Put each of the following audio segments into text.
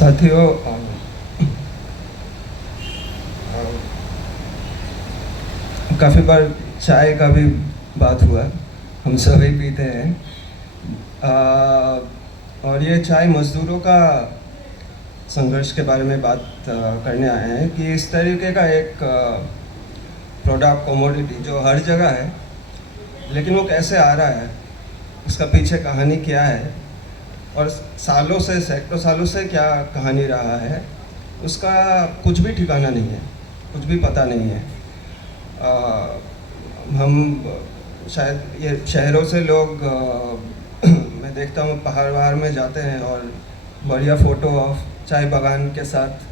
साथियों, काफ़ी बार चाय का भी बात हुआ। हम सभी पीते हैं। और ये चाय मज़दूरों का संघर्ष के बारे में बात करने आए हैं कि इस तरीके का एक प्रोडक्ट कमोडिटी जो हर जगह है, लेकिन वो कैसे आ रहा है, उसका पीछे कहानी क्या है और सालों से, सैकड़ों सालों से क्या कहानी रहा है, उसका कुछ भी ठिकाना नहीं है, कुछ भी पता नहीं है। हम शायद ये शहरों से लोग मैं देखता हूँ पहाड़ वहाड़ में जाते हैं और बढ़िया फ़ोटो ऑफ चाय बागान के साथ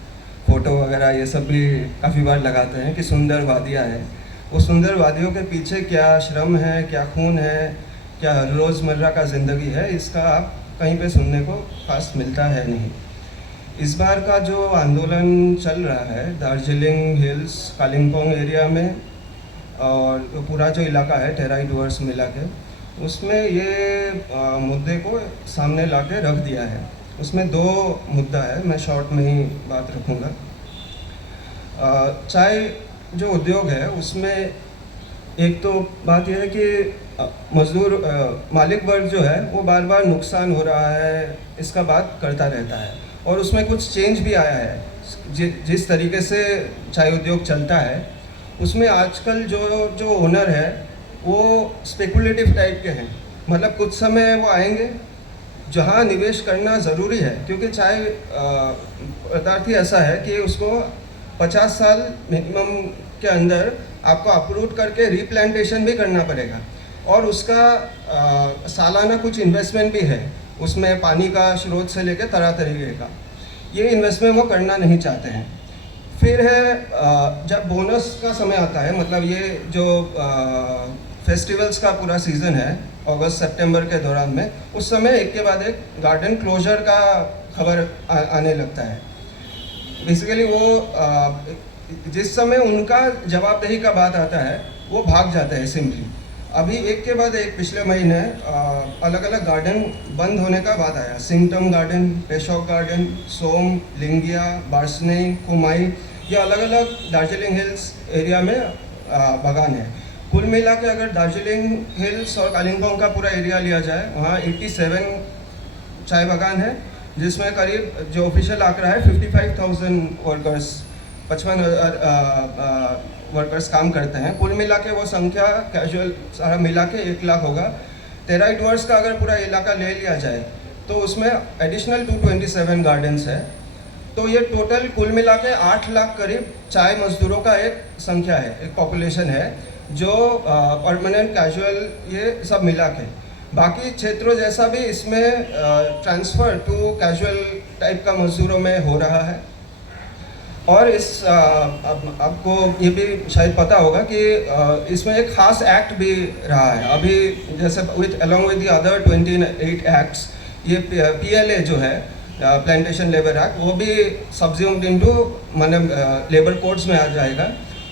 फ़ोटो वगैरह ये सब भी काफ़ी बार लगाते हैं कि सुंदर वादियाँ हैं। वो सुंदर वादियों के पीछे क्या श्रम है, क्या खून है, क्या रोज़मर्रा का ज़िंदगी है, इसका आप कहीं पे सुनने को खास मिलता है नहीं। इस बार का जो आंदोलन चल रहा है दार्जिलिंग हिल्स, कालिम्पोंग एरिया में और पूरा जो इलाका है टेराई डुअर्स मिला के, उसमें ये मुद्दे को सामने ला के रख दिया है। उसमें दो मुद्दा है, मैं शॉर्ट में ही बात रखूँगा। चाय जो उद्योग है उसमें एक तो बात यह है कि मज़दूर मालिक वर्ग जो है वो बार बार नुकसान हो रहा है, इसका बात करता रहता है। और उसमें कुछ चेंज भी आया है। जिस तरीके से चाय उद्योग चलता है उसमें आजकल जो ओनर है वो स्पेकुलेटिव टाइप के हैं। मतलब कुछ समय वो आएंगे जहाँ निवेश करना ज़रूरी है, क्योंकि चाय पदार्थ ही ऐसा है कि उसको 50 साल मिनिमम के अंदर आपको अपरूट करके रीप्लांटेशन भी करना पड़ेगा और उसका सालाना कुछ इन्वेस्टमेंट भी है, उसमें पानी का स्रोत से लेकर तरह तरीके का। ये इन्वेस्टमेंट वो करना नहीं चाहते हैं। फिर है जब बोनस का समय आता है, मतलब ये जो फेस्टिवल्स का पूरा सीज़न है अगस्त सितंबर के दौरान में, उस समय एक के बाद एक गार्डन क्लोजर का खबर आने लगता है। बेसिकली वो जिस समय उनका जवाबदेही का बात आता है वो भाग जाता है सिंपली। अभी एक के बाद एक पिछले महीने अलग अलग गार्डन बंद होने का बात आया। सिंगटम गार्डन, पेशोक गार्डन, सोम, लिंगिया, बार्सने, कुमाई, ये अलग अलग दार्जिलिंग हिल्स एरिया में बागान है। कुल मिला के अगर दार्जिलिंग हिल्स और कालिम्पोंग का पूरा एरिया लिया जाए, वहाँ 87 चाय बागान है, जिसमें करीब जो ऑफिशियल आंकड़ा है 55,000 वर्कर्स, 55,000 वर्कर्स काम करते हैं। कुल मिला के वो संख्या कैजुअल सारा मिला के 1 लाख होगा। टेराई डुअर्स का अगर पूरा इलाका ले लिया जाए तो उसमें एडिशनल 227 गार्डन्स है। तो ये टोटल कुल मिला के 8 लाख करीब चाय मजदूरों का एक संख्या है, एक पॉपुलेशन है, जो परमानेंट कैजुअल ये सब मिला के। बाकी क्षेत्रों जैसा भी इसमें ट्रांसफ़र टू कैजुअल टाइप का मजदूरों में हो रहा है। और इस आपको ये भी शायद पता होगा कि इसमें एक ख़ास एक्ट भी रहा है अभी, जैसे with along with the other 28 acts, ये PLA जो है प्लांटेशन लेबर एक्ट, वो भी सब्ज्यूम्ड इनटू मतलब लेबर कोड्स में आ जाएगा।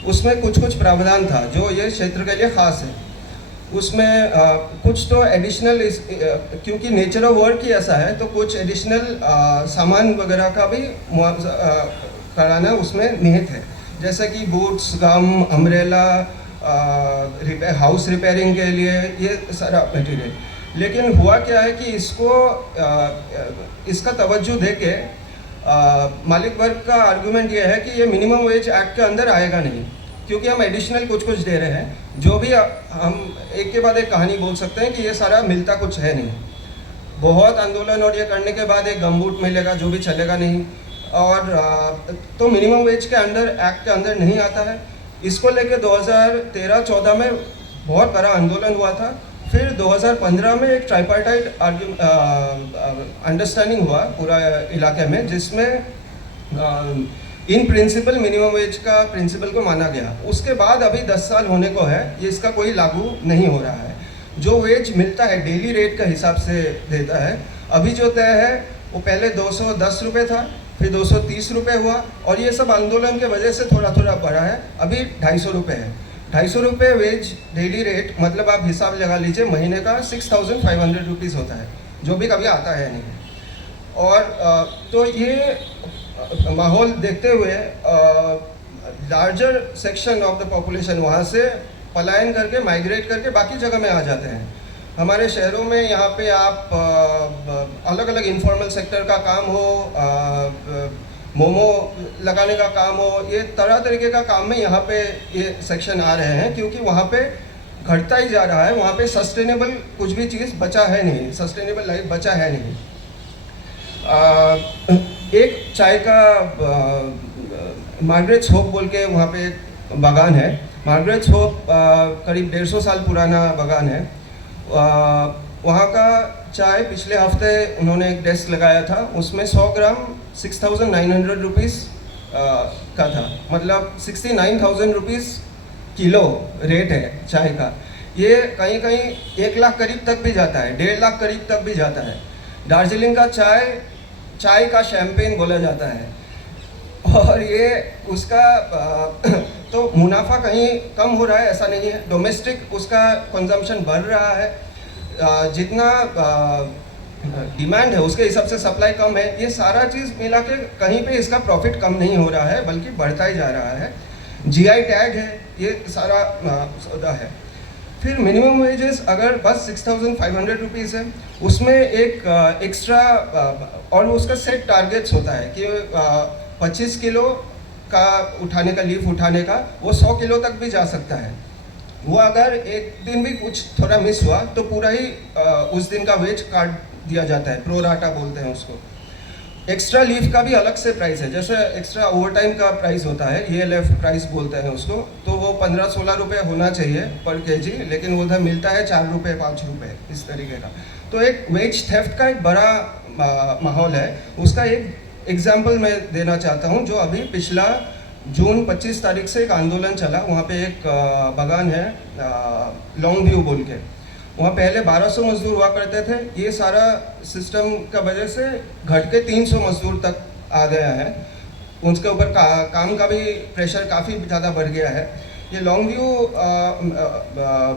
उसमें कुछ प्रावधान था जो ये क्षेत्र के लिए ख़ास है। उसमें कुछ तो एडिशनल क्योंकि नेचर ऑफ वर्क ही ऐसा है, तो कुछ एडिशनल सामान वगैरह का भी कराना उसमें निहित है, जैसे कि बूट्स, गम, अम्ब्रेला, हाउस रिपेयरिंग के लिए ये सारा मटेरियल। लेकिन हुआ क्या है कि इसका तवज्जो देके मालिक वर्ग का आर्गुमेंट ये है कि ये मिनिमम वेज एक्ट के अंदर आएगा नहीं, क्योंकि हम एडिशनल कुछ दे रहे हैं। जो भी हम एक के बाद एक कहानी बोल सकते हैं कि ये सारा मिलता कुछ है नहीं। बहुत आंदोलन और ये करने के बाद एक गमबूट मिलेगा जो भी चलेगा नहीं, और तो मिनिमम वेज के अंदर एक्ट के अंदर नहीं आता है। इसको लेके 2013-14 में बहुत बड़ा आंदोलन हुआ था। फिर 2015 में एक ट्राइपार्टाइट अंडरस्टैंडिंग हुआ पूरा इलाके में, जिसमें इन प्रिंसिपल मिनिमम वेज का प्रिंसिपल को माना गया। उसके बाद अभी 10 साल होने को है, ये इसका कोई लागू नहीं हो रहा है। जो वेज मिलता है डेली रेट का हिसाब से देता है। अभी जो तय है वो पहले 210 रुपये था, फिर 230 रुपये हुआ, और ये सब आंदोलन के वजह से थोड़ा बढ़ा है। अभी 250 रुपये है। 250 रुपये वेज डेली रेट, मतलब आप हिसाब लगा लीजिए महीने का 6,500 रुपीज़ होता है, जो भी कभी आता है नहीं। और तो ये माहौल देखते हुए larger section of the population वहाँ से पलायन करके माइग्रेट करके बाकी जगह में आ जाते हैं। हमारे शहरों में यहाँ पे आप अलग अलग इनफॉर्मल सेक्टर का काम हो, मोमो लगाने का काम हो, ये तरह तरीके का काम में यहाँ पे ये सेक्शन आ रहे हैं, क्योंकि वहाँ पे घटता ही जा रहा है। वहाँ पे सस्टेनेबल कुछ भी चीज़ बचा है नहीं, सस्टेनेबल लाइफ बचा है नहीं। एक चाय का मार्गरेट्स होप बोल के वहाँ पे एक बागान है। मार्गरेट्स होप करीब 150 साल पुराना बागान है। वहाँ का चाय पिछले हफ्ते उन्होंने एक डेस्क लगाया था, उसमें 100 ग्राम 6,900 रुपीज़ का था, मतलब 69,000 रुपीज़ किलो रेट है चाय का। ये कहीं कहीं 1 लाख करीब तक भी जाता है, 1.5 लाख करीब तक भी जाता है। दार्जिलिंग का चाय का शैम्पेन बोला जाता है, और ये उसका तो मुनाफा कहीं कम हो रहा है ऐसा नहीं है, डोमेस्टिक उसका कंजम्पशन बढ़ रहा है। जितना डिमांड है उसके हिसाब से सप्लाई कम है। ये सारा चीज़ मिला के कहीं पे इसका प्रॉफिट कम नहीं हो रहा है, बल्कि बढ़ता ही जा रहा है। जीआई टैग है, ये सारा सौदा है। फिर मिनिमम वेजेस अगर बस 6,500 रुपीज़ है, उसमें एक एक्स्ट्रा और उसका सेट टारगेट्स होता है कि 25 किलो का उठाने का, लीफ उठाने का, वो 100 किलो तक भी जा सकता है। वो अगर एक दिन भी कुछ थोड़ा मिस हुआ तो पूरा ही उस दिन का वेज काट दिया जाता है, प्रो राटा बोलते हैं उसको। एक्स्ट्रा लीफ का भी अलग से प्राइस है, जैसे एक्स्ट्रा ओवरटाइम का प्राइस होता है, ELF प्राइस बोलते हैं उसको, तो वो 15-16 रुपये होना चाहिए पर केजी, लेकिन उधर मिलता है 4 रुपये 5 रुपये इस तरीके का। तो एक वेज थेफ्ट का एक बड़ा माहौल है। उसका एक एग्जाम्पल मैं देना चाहता हूँ। जो अभी पिछला जून 25 तारीख से एक आंदोलन चला, वहाँ पे एक बागान है लॉन्ग व्यू बोल के, वहाँ पहले 1200 मजदूर हुआ करते थे। ये सारा सिस्टम का वजह से घट के 300 मजदूर तक आ गया है। उसके ऊपर काम का भी प्रेशर काफ़ी ज़्यादा बढ़ गया है। ये लॉन्ग व्यू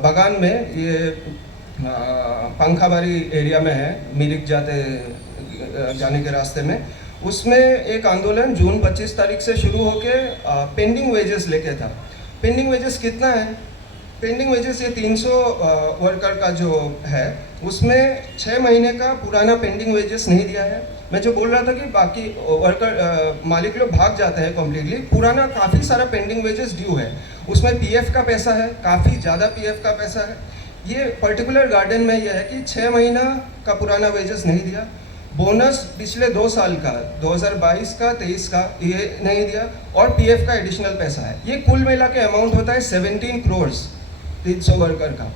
बागान में ये पंखाबारी एरिया में है, मिरिक जाने के रास्ते में। उसमें एक आंदोलन जून 25 तारीख से शुरू होके पेंडिंग वेजेस लेके था। पेंडिंग वेजेस कितना है? पेंडिंग वेजेस ये 300 वर्कर का जो है, उसमें 6 महीने का पुराना पेंडिंग वेजेस नहीं दिया है। मैं जो बोल रहा था कि बाकी वर्कर मालिक लोग भाग जाते हैं कम्प्लीटली, पुराना काफ़ी सारा पेंडिंग वेजेस ड्यू है। उसमें PF का पैसा है, काफ़ी ज़्यादा PF का पैसा है। ये पर्टिकुलर गार्डन में ये है कि 6 महीना का पुराना वेजेस नहीं दिया। बोनस पिछले 2 साल का, 2022 का, 23 का, ये नहीं दिया, और PF का एडिशनल पैसा है। ये कुल मिला के अमाउंट होता है 17 करोड़ 300 वर्कर का।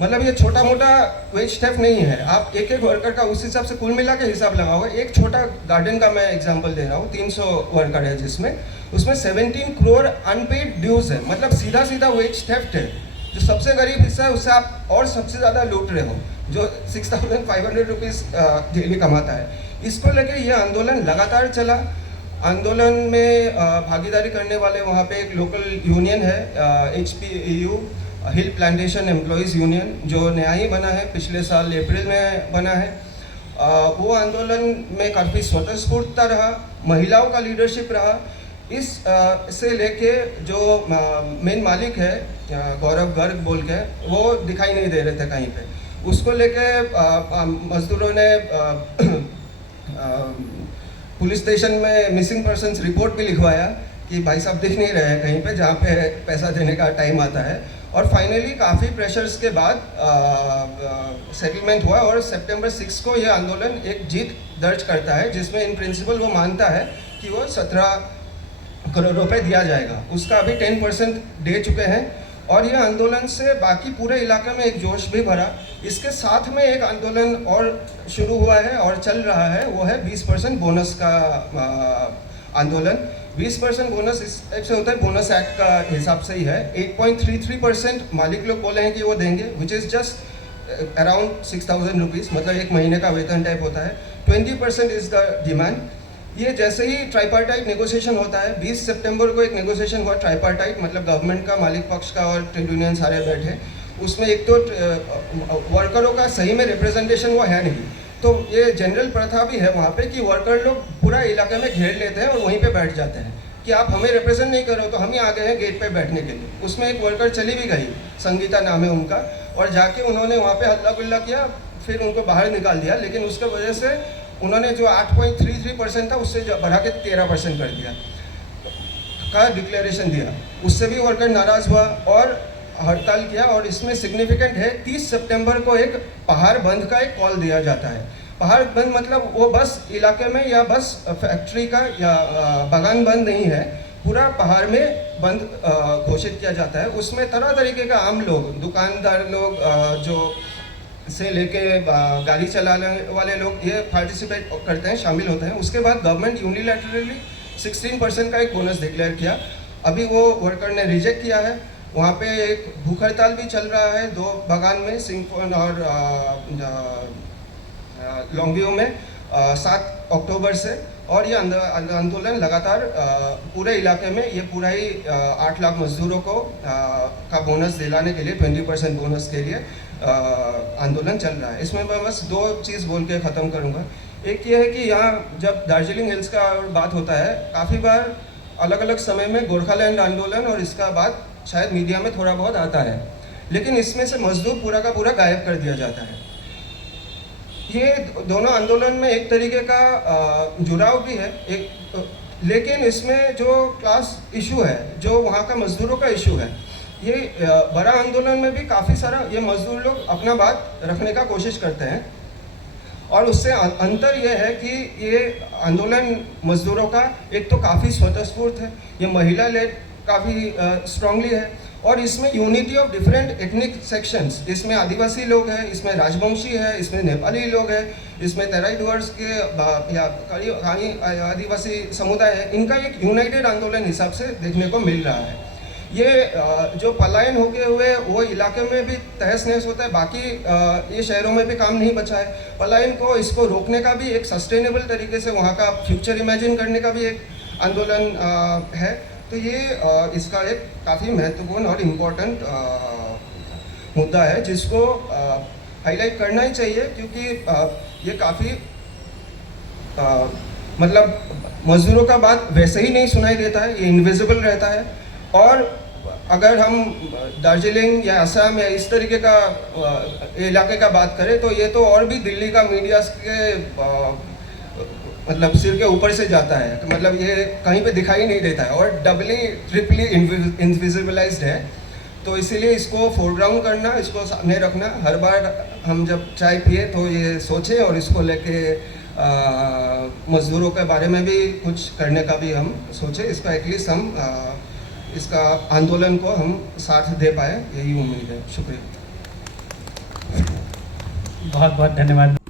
मतलब ये छोटा मोटा वेज थेफ्ट नहीं है। आप एक एक वर्कर का उस हिसाब से कुल मिला के हिसाब लगाओगे। एक छोटा गार्डन का मैं एग्जांपल दे रहा हूँ, 300 वर्कर है जिसमें, उसमें 17 करोड़ अनपेड ड्यूज है। मतलब सीधा सीधा वेज थेफ्ट है। जो सबसे गरीब हिस्सा है उससे आप और सबसे ज़्यादा लूट रहे हो, जो 6,500 रुपीज़ डेली कमाता है। इसको लेके ये आंदोलन लगातार चला। आंदोलन में भागीदारी करने वाले वहाँ पे एक लोकल यूनियन है, HPEU, हिल प्लांटेशन एम्प्लॉयज़ यूनियन, जो नया ही बना है, पिछले साल अप्रैल में बना है। वो आंदोलन में काफ़ी स्वतःस्फूर्तता रहा, महिलाओं का लीडरशिप रहा। इस से लेके जो मेन मालिक है गौरव गर्ग बोल के, वो दिखाई नहीं दे रहे थे कहीं पे। उसको लेके मजदूरों ने पुलिस स्टेशन में मिसिंग पर्सन्स रिपोर्ट भी लिखवाया कि भाई साहब दिख नहीं रहे हैं कहीं पे, जहाँ पे पैसा देने का टाइम आता है। और फाइनली काफ़ी प्रेशर्स के बाद सेटलमेंट हुआ, और सितंबर 6 को यह आंदोलन एक जीत दर्ज करता है, जिसमें इन प्रिंसिपल वो मानता है कि वो 17 करोड़ रुपए दिया जाएगा। उसका अभी 10% दे चुके हैं, और ये आंदोलन से बाकी पूरे इलाके में एक जोश भी भरा। इसके साथ में एक आंदोलन और शुरू हुआ है और चल रहा है, वो है 20% बोनस का आंदोलन। 20% बोनस इस टाइप से होता है, बोनस एक्ट का हिसाब से ही है। 8.33% मालिक लोग बोले हैं कि वो देंगे, which is just around 6,000 rupees, मतलब 1 महीने का वेतन टाइप होता है। 20% इज़ द डिमांड। ये जैसे ही ट्राइपार्टाइट नेगोशिएशन होता है, 20 सितंबर को एक नेगोशिएशन हुआ ट्राइपार्टाइट, मतलब गवर्नमेंट का, मालिक पक्ष का और ट्रेड यूनियन सारे बैठे। उसमें एक तो वर्करों का सही में रिप्रेजेंटेशन वो है नहीं, तो ये जनरल प्रथा भी है वहाँ पे कि वर्कर लोग पूरा इलाके में घेर लेते हैं और वहीं पे बैठ जाते हैं कि आप हमें रिप्रेजेंट नहीं करो, तो हम ही आ गए हैं गेट पे बैठने के लिए। उसमें एक वर्कर चली भी गई, संगीता नाम है उनका, और जाके उन्होंने वहाँ पे हल्ला गुल्ला किया, फिर उनको बाहर निकाल दिया। लेकिन उसके वजह से उन्होंने जो 8.33% था उससे बढ़ा के 13% कर दिया का डिक्लेरेशन दिया। उससे भी वर्कर नाराज़ हुआ और हड़ताल किया। और इसमें सिग्निफिकेंट है 30 सितंबर को एक पहाड़ बंद का एक कॉल दिया जाता है। पहाड़ बंद मतलब वो बस इलाके में या बस फैक्ट्री का या बागान बंद नहीं है, पूरा पहाड़ में बंद घोषित किया जाता है। उसमें तरह तरीके का आम लोग, दुकानदार लोग, जो से लेके गाड़ी चलाने वाले लोग ये पार्टिसिपेट करते हैं, शामिल होते हैं। उसके बाद गवर्नमेंट यूनिलैटरली 16% का एक बोनस डिक्लेयर किया। अभी वो वर्कर ने रिजेक्ट किया है। वहाँ पे एक भूख हड़ताल भी चल रहा है 2 बागान में, सिंगफोन और लॉन्गव्यू में 7 अक्टूबर से। और ये आंदोलन लगातार पूरे इलाके में, ये पूरा ही 8 लाख मजदूरों को का बोनस दिलाने के लिए 20% बोनस के लिए आंदोलन चल रहा है। इसमें मैं बस 2 चीज़ बोल के ख़त्म करूँगा। एक ये है कि यहाँ जब दार्जिलिंग हिल्स का बात होता है, काफ़ी बार अलग अलग समय में गोरखालैंड आंदोलन और इसका बाद शायद मीडिया में थोड़ा बहुत आता है, लेकिन इसमें से मजदूर पूरा का पूरा गायब कर दिया जाता है। ये दोनों आंदोलन में एक तरीके का जुड़ाव भी है लेकिन इसमें जो क्लास इशू है, जो वहाँ का मजदूरों का इशू है, ये बड़ा आंदोलन में भी काफ़ी सारा ये मजदूर लोग अपना बात रखने का कोशिश करते हैं। और उससे अंतर ये है कि ये आंदोलन मजदूरों का एक तो काफ़ी स्वतःस्फूर्त है, ये महिला लेड काफ़ी स्ट्रांगली है, और इसमें unity of different ethnic sections, इसमें आदिवासी लोग हैं, इसमें राजवंशी है, इसमें नेपाली लोग हैं, इसमें तेराई डुअर्स के या कहीं आदिवासी समुदाय है, इनका एक यूनाइटेड आंदोलन हिसाब से देखने को मिल रहा है। ये जो पलायन होके हुए वो इलाके में भी तहस नहस होता है, बाकी ये शहरों में भी काम नहीं बचा है। पलायन को इसको रोकने का भी एक सस्टेनेबल तरीके से वहाँ का फ्यूचर इमेजिन करने का भी एक आंदोलन है। तो ये इसका एक काफ़ी महत्वपूर्ण और इम्पोर्टेंट मुद्दा है जिसको हाईलाइट करना ही चाहिए, क्योंकि ये काफ़ी मतलब मजदूरों का बात वैसे ही नहीं सुनाई देता है, ये इनविजिबल रहता है। और अगर हम दार्जिलिंग या असम या इस तरीके का इलाके का बात करें तो ये तो और भी दिल्ली का मीडिया के मतलब सिर के ऊपर से जाता है, तो मतलब ये कहीं पे दिखाई नहीं देता है और डबली ट्रिपली इनविजिबलाइज्ड है। तो इसीलिए इसको फोरग्राउंड करना, इसको सामने रखना, हर बार हम जब चाय पिए तो ये सोचें और इसको लेके मज़दूरों के बारे में भी कुछ करने का भी हम सोचें। इसका एटलीस्ट हम इसका आंदोलन को हम साथ दे पाए, यही उम्मीद है। शुक्रिया। बहुत बहुत धन्यवाद।